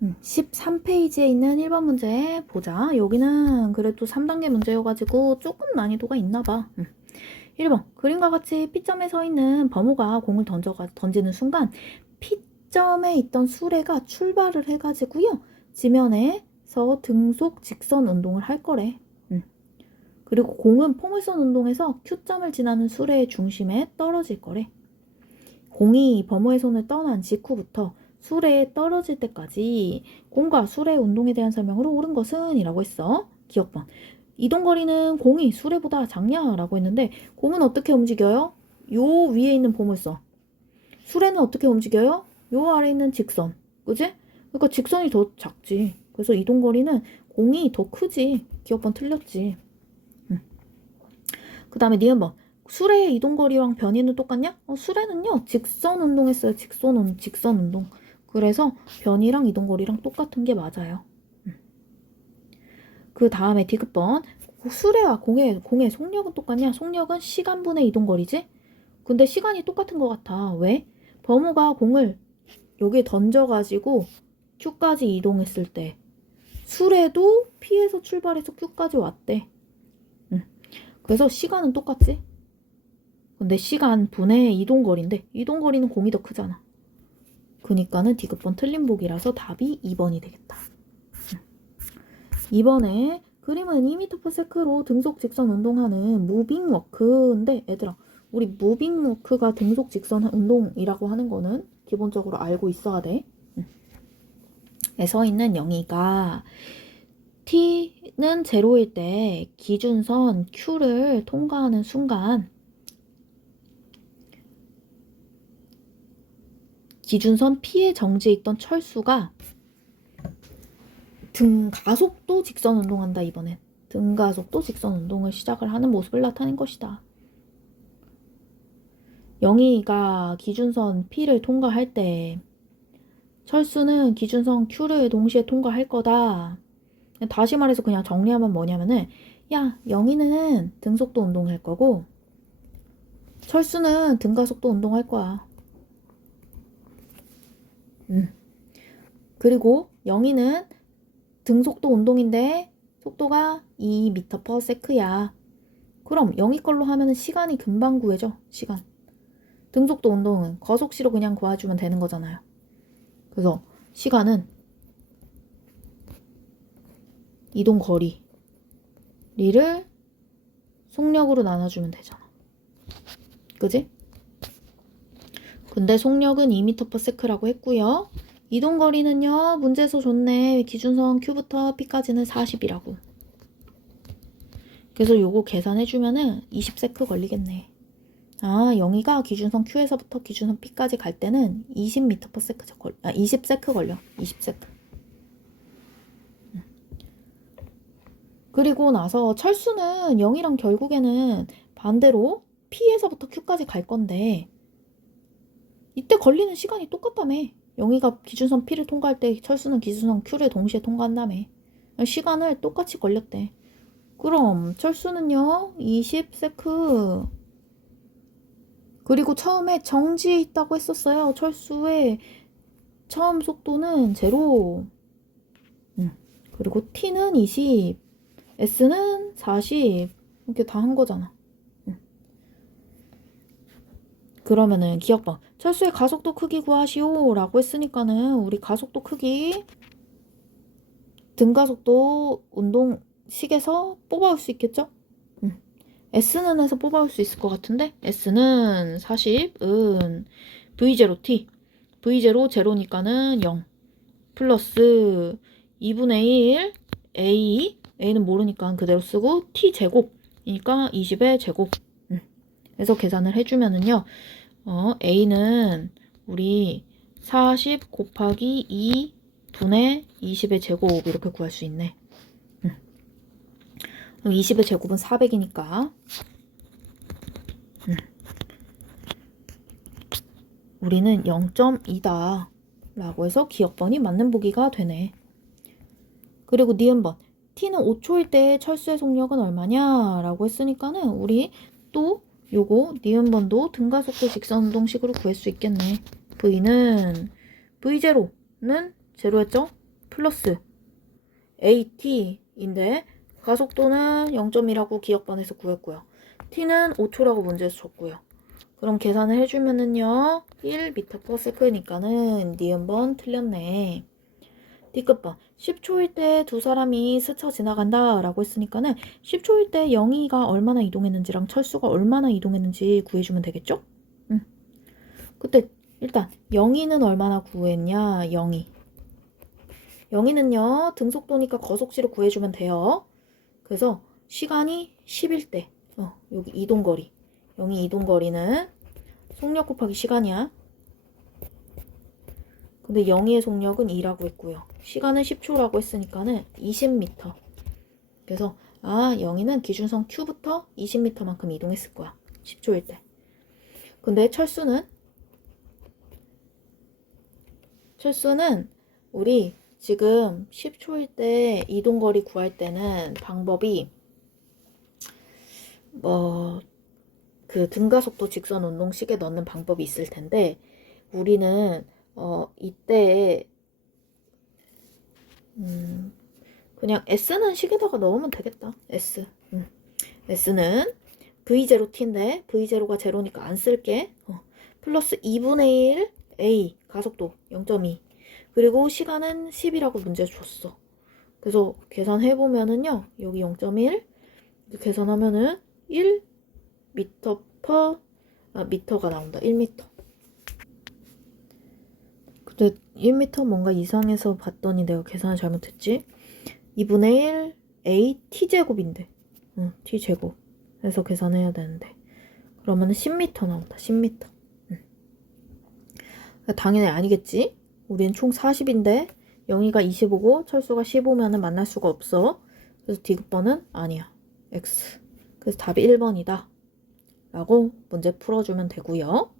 13페이지에 있는 1번 문제 보자. 여기는 그래도 3단계 문제여가지고 조금 난이도가 있나봐. 1번 그림과 같이 P점에 서 있는 범호가 공을 던지는 순간 P점에 있던 수레가 출발을 해가지고요. 지면에서 등속 직선 운동을 할 거래. 그리고 공은 포물선 운동에서 Q점을 지나는 수레의 중심에 떨어질 거래. 공이 범호의 손을 떠난 직후부터 수레에 떨어질 때까지 공과 수레의 운동에 대한 설명으로 옳은 것은 이라고 했어. 기억번. 이동거리는 공이 수레보다 작냐라고 했는데 공은 어떻게 움직여요? 요 위에 있는 포물선. 수레는 어떻게 움직여요? 요 아래에 있는 직선. 그지? 그러니까 직선이 더 작지. 그래서 이동거리는 공이 더 크지. 기억번 틀렸지. 그 다음에 니은번. 수레의 이동거리랑 변이는 똑같냐? 수레는요 직선 운동했어요. 직선 운동. 그래서 변이랑 이동거리랑 똑같은 게 맞아요. 그 다음에 디귿번. 수레와 공의 속력은 똑같냐? 속력은 시간분의 이동거리지? 근데 시간이 똑같은 것 같아. 왜? 범호가 공을 여기에 던져가지고 Q까지 이동했을 때 수레도 P에서 출발해서 Q까지 왔대. 그래서 시간은 똑같지? 근데 시간 분의 이동거리인데 이동거리는 공이 더 크잖아. 그니까는 디귿번 틀린 보기라서 답이 2번이 되겠다. 2번에 그림은 2m/s로 등속 직선 운동하는 무빙 워크인데 얘들아 우리 무빙 워크가 등속 직선 운동이라고 하는 거는 기본적으로 알고 있어야 돼. 에 서 있는 영희가 t는 제로일 때 기준선 q를 통과하는 순간 기준선 P에 정지해 있던 철수가 등가속도 직선 운동한다. 이번엔 등가속도 직선 운동을 시작을 하는 모습을 나타낸 것이다. 영희가 기준선 P를 통과할 때 철수는 기준선 Q를 동시에 통과할 거다. 다시 말해서 그냥 정리하면 뭐냐면은 야 영희는 등속도 운동할 거고 철수는 등가속도 운동할 거야. 그리고 영희는 등속도 운동인데 속도가 2m/s야. 그럼 영희 걸로 하면 시간이 금방 구해져. 시간. 등속도 운동은 거속시로 그냥 구해주면 되는 거잖아요. 그래서 시간은 이동 거리를 속력으로 나눠주면 되잖아. 그지? 근데 속력은 2m/s라고 했고요. 이동 거리는요. 문제에서 줬네. 기준선 Q부터 P까지는 40이라고. 그래서 요거 계산해주면은 20세크 걸리겠네. 아, 영희가 기준선 Q에서부터 기준선 P까지 갈 때는 20세크 걸려. 20세크. 그리고 나서 철수는 영희랑 결국에는 반대로 P에서부터 Q까지 갈 건데 이때 걸리는 시간이 똑같다며. 영희가 기준선 P를 통과할 때 철수는 기준선 Q를 동시에 통과한다며. 시간을 똑같이 걸렸대. 그럼 철수는요 20세크. 그리고 처음에 정지에 있다고 했었어요. 철수의 처음 속도는 0. 그리고 T는 20, S는 40. 이렇게 다 한 거잖아. 그러면은 기억봐. 철수의 가속도 크기 구하시오 라고 했으니까는 우리 가속도 크기 등가속도 운동식에서 뽑아올 수 있겠죠? S는 해서 뽑아올 수 있을 것 같은데 S는 40은 V0T V0 제로니까는 0 플러스 2분의 1 A는 모르니까 그대로 쓰고 T제곱이니까 20의 제곱. 그래서 계산을 해주면은요 A는 우리 40 곱하기 2분의 20의 제곱 이렇게 구할 수 있네. 그럼 20의 제곱은 400이니까 우리는 0.2다 라고 해서 기억번이 맞는 보기가 되네. 그리고 니은번 T는 5초일 때 철수의 속력은 얼마냐 라고 했으니까는 우리 또 요거 니은번도 등가속도 직선운동식으로 구할 수 있겠네. V는 V0는 제로였죠? 플러스 AT인데 가속도는 0.1하고 기억반에서 구했고요. T는 5초라고 문제에서 줬고요. 그럼 계산을 해주면은요 1m/s니까는 니은번 틀렸네. D급번 10초일 때 두 사람이 스쳐 지나간다 라고 했으니까는 10초일 때 영희가 얼마나 이동했는지랑 철수가 얼마나 이동했는지 구해주면 되겠죠? 그때 일단 영희는 얼마나 구했냐. 영희는요 등속도니까 거속시를 구해주면 돼요. 그래서 시간이 10일 때 여기 이동거리 영희 이동거리는 속력 곱하기 시간이야. 근데 영희의 속력은 2라고 했고요. 시간은 10초라고 했으니까는 20m. 그래서 영희는 기준선 Q부터 20m만큼 이동했을 거야. 10초일 때. 근데 철수는 우리 지금 10초일 때 이동거리 구할 때는 방법이 그 등가속도 직선 운동식에 넣는 방법이 있을 텐데 우리는 이때 그냥 S는 식에다가 넣으면 되겠다. S는 V0T인데 V0가 제로니까 안 쓸게. 플러스 2분의 1 A 가속도 0.2 그리고 시간은 10이라고 문제 줬어. 그래서 계산해보면은요 여기 0.1 계산하면은 1m 미터가 나온다. 1m. 근데 1m 뭔가 이상해서 봤더니 내가 계산을 잘못했지. 2분의 1 A T제곱인데 T제곱 해서 계산해야 되는데 그러면 10m 나온다. 10m. 당연히 아니겠지. 우린 총 40인데 영희가 25고 철수가 15면은 만날 수가 없어. 그래서 D급번은 아니야. X. 그래서 답이 1번이다. 라고 문제 풀어주면 되고요.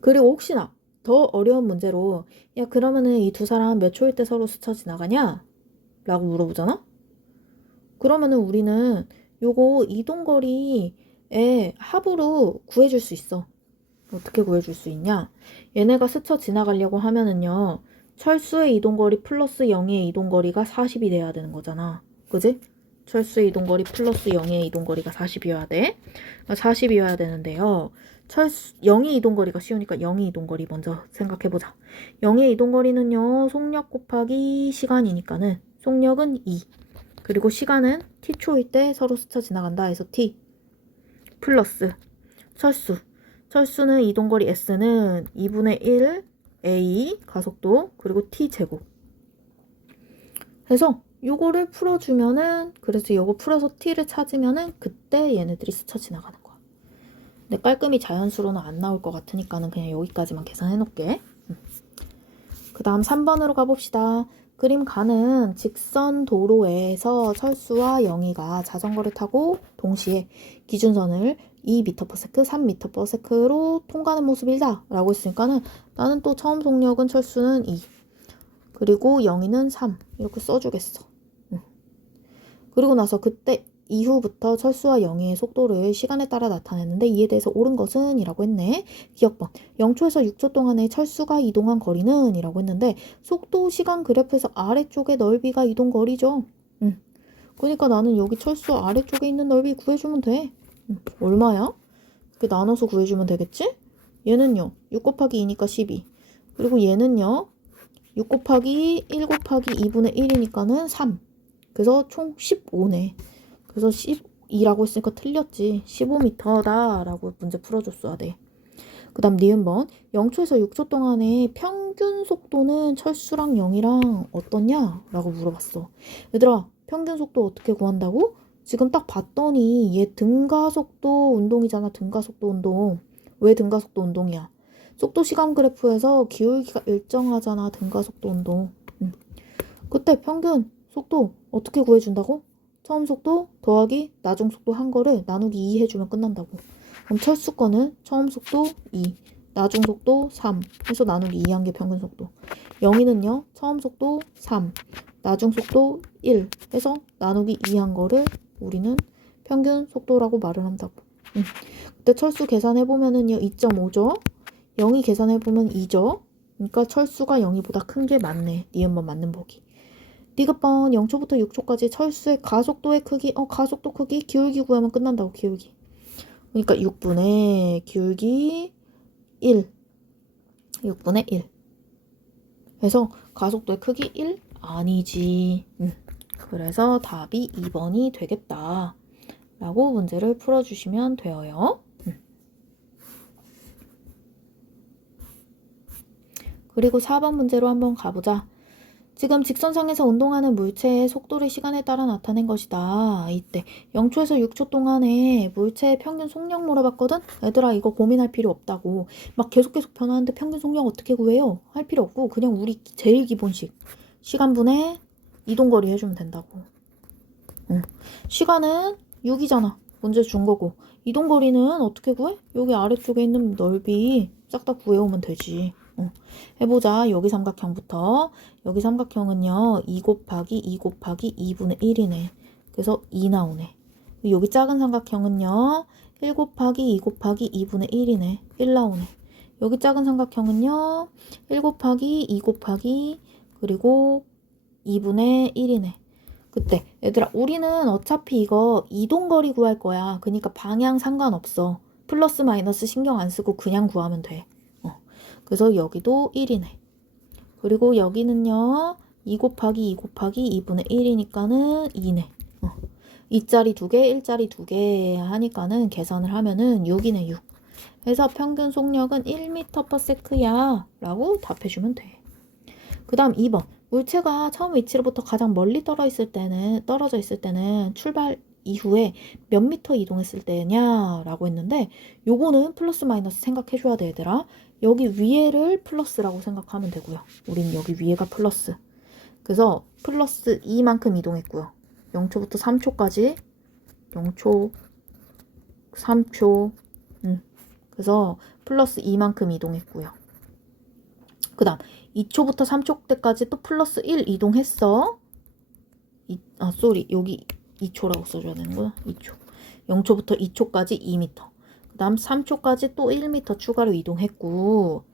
그리고 혹시나 더 어려운 문제로 야 그러면은 이 두 사람 몇 초일 때 서로 스쳐 지나가냐? 라고 물어보잖아? 그러면은 우리는 요거 이동거리의 합으로 구해줄 수 있어. 어떻게 구해줄 수 있냐? 얘네가 스쳐 지나가려고 하면은요 철수의 이동거리 플러스 영희의 이동거리가 40이 돼야 되는 거잖아. 그지? 철수의 이동거리 플러스 영희의 이동거리가 40이어야 돼. 40이어야 되는데요. 영희 이동거리가 쉬우니까 영희 이동거리 먼저 생각해보자. 영희 이동거리는요 속력 곱하기 시간이니까는 속력은 2 그리고 시간은 t초일 때 서로 스쳐 지나간다 해서 t 플러스 철수는 이동거리 s는 2분의 1 a 가속도 그리고 t제곱 해서 요거를 풀어주면은 그래서 요거 풀어서 t를 찾으면은 그때 얘네들이 스쳐 지나가는 거야. 근데 깔끔히 자연수로는 안 나올 것 같으니까는 그냥 여기까지만 계산해 놓을게. 그 다음 3번으로 가봅시다. 그림 가는 직선 도로에서 철수와 영희가 자전거를 타고 동시에 기준선을 2m/s, 3m/s로 통과하는 모습이다 라고 했으니까는 나는 또 처음 속력은 철수는 2 그리고 영희는 3 이렇게 써주겠어. 그리고 나서 그때 이후부터 철수와 영희의 속도를 시간에 따라 나타냈는데 이에 대해서 옳은 것은? 이라고 했네. 기억번 0초에서 6초 동안에 철수가 이동한 거리는? 이라고 했는데 속도 시간 그래프에서 아래쪽의 넓이가 이동 거리죠. 그러니까 나는 여기 철수 아래쪽에 있는 넓이 구해주면 돼. 얼마야? 이렇게 나눠서 구해주면 되겠지? 얘는요 6 곱하기 2니까 12 그리고 얘는요 6 곱하기 1 곱하기 2분의 1이니까는 3 그래서 총 15네. 그래서 12라고 했으니까 틀렸지. 15m다 라고 문제 풀어줬어야 돼. 그 다음 니은번 0초에서 6초 동안의 평균 속도는 철수랑 영희랑 어떻냐? 라고 물어봤어. 얘들아 평균 속도 어떻게 구한다고? 지금 딱 봤더니 얘 등가속도 운동이잖아. 등가속도 운동. 왜 등가속도 운동이야? 속도 시간 그래프에서 기울기가 일정하잖아. 등가속도 운동. 그때 평균 속도 어떻게 구해준다고? 처음 속도 더하기 나중 속도 한 거를 나누기 2 해주면 끝난다고. 그럼 철수 거는 처음 속도 2, 나중 속도 3 해서 나누기 2 한 게 평균 속도. 영희는요 처음 속도 3, 나중 속도 1 해서 나누기 2 한 거를 우리는 평균 속도라고 말을 한다고. 그때 철수 계산해보면은요 2.5죠. 영희 계산해보면 2죠. 그러니까 철수가 0이보다 큰 게 맞네. 니은번 맞는 보기. 디귿번 0초부터 6초까지 철수의 가속도의 크기, 가속도 크기, 기울기 구하면 끝난다고, 기울기. 그러니까 6분의 기울기 1. 6분의 1. 그래서 가속도의 크기 1? 아니지. 그래서 답이 2번이 되겠다. 라고 문제를 풀어주시면 돼요. 그리고 4번 문제로 한번 가보자. 지금 직선상에서 운동하는 물체의 속도를 시간에 따라 나타낸 것이다. 이때 0초에서 6초 동안에 물체의 평균 속력 물어봤거든? 얘들아 이거 고민할 필요 없다고. 막 계속 변하는데 평균 속력 어떻게 구해요? 할 필요 없고 그냥 우리 제일 기본식. 시간분의 이동거리 해주면 된다고. 시간은 6이잖아. 문제 준 거고. 이동거리는 어떻게 구해? 여기 아래쪽에 있는 넓이 싹 다 구해오면 되지. 해보자. 여기 삼각형부터. 여기 삼각형은요. 2 곱하기 2 곱하기 2분의 1이네. 그래서 2 나오네. 여기 작은 삼각형은요. 1 곱하기 2 곱하기 2분의 1이네. 1 나오네. 여기 작은 삼각형은요. 1 곱하기 2 곱하기 그리고 2분의 1이네. 그때 얘들아 우리는 어차피 이거 이동거리 구할 거야. 그러니까 방향 상관없어. 플러스 마이너스 신경 안 쓰고 그냥 구하면 돼. 그래서 여기도 1이네. 그리고 여기는요. 2 곱하기 2 곱하기 2분의 1이니까는 2네. 2짜리 2개, 1짜리 2개 하니까는 계산을 하면은 6이네, 6. 그래서 평균 속력은 1m/s야 라고 답해주면 돼. 그 다음 2번. 물체가 처음 위치로부터 가장 멀리 떨어져 있을 때는 출발 이후에 몇 미터 이동했을 때냐라고 했는데 요거는 플러스 마이너스 생각해줘야 돼 얘들아. 여기 위에를 플러스라고 생각하면 되고요. 우린 여기 위에가 플러스. 그래서 플러스 2만큼 이동했고요. 0초부터 3초까지 0초, 3초 그래서 플러스 2만큼 이동했고요. 그 다음 2초부터 3초 때까지 또 플러스 1 이동했어. 여기 2초라고 써줘야 되는구나. 2초. 0초부터 2초까지 2m. 그 다음 3초까지 또 1m 추가로 이동했고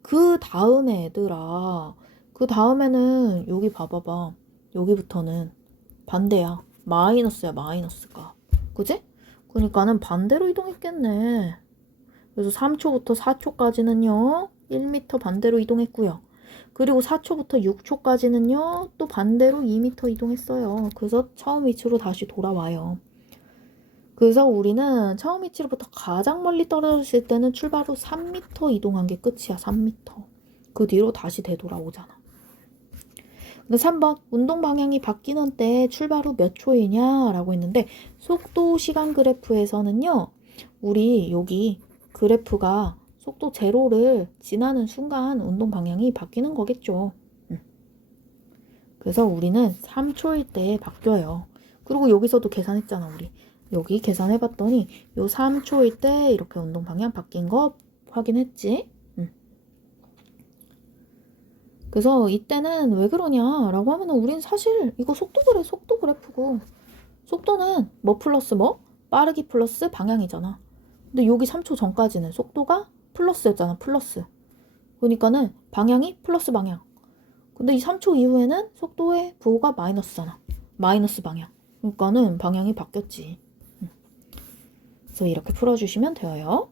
그 다음에 얘들아 그 다음에는 여기 봐봐봐. 여기부터는 반대야. 마이너스야 마이너스가. 그지? 그러니까는 반대로 이동했겠네. 그래서 3초부터 4초까지는요. 1m 반대로 이동했고요. 그리고 4초부터 6초까지는요. 또 반대로 2m 이동했어요. 그래서 처음 위치로 다시 돌아와요. 그래서 우리는 처음 위치로부터 가장 멀리 떨어졌을 때는 출발 후 3m 이동한 게 끝이야. 3m. 그 뒤로 다시 되돌아오잖아. 근데 3번 운동 방향이 바뀌는 때 출발 후 몇 초이냐 라고 했는데 속도 시간 그래프에서는요. 우리 여기 그래프가 속도 제로를 지나는 순간 운동 방향이 바뀌는 거겠죠. 그래서 우리는 3초일 때 바뀌어요. 그리고 여기서도 계산했잖아 우리. 여기 계산해봤더니 요 3초일 때 이렇게 운동 방향 바뀐 거 확인했지? 그래서 이때는 왜 그러냐라고 하면은 우린 사실 이거 속도 그래프고 속도는 뭐 플러스 뭐? 빠르기 플러스 방향이잖아. 근데 여기 3초 전까지는 속도가 플러스였잖아. 플러스. 그러니까는 방향이 플러스 방향. 근데 이 3초 이후에는 속도의 부호가 마이너스잖아. 마이너스 방향. 그러니까는 방향이 바뀌었지. 그래서 이렇게 풀어주시면 돼요.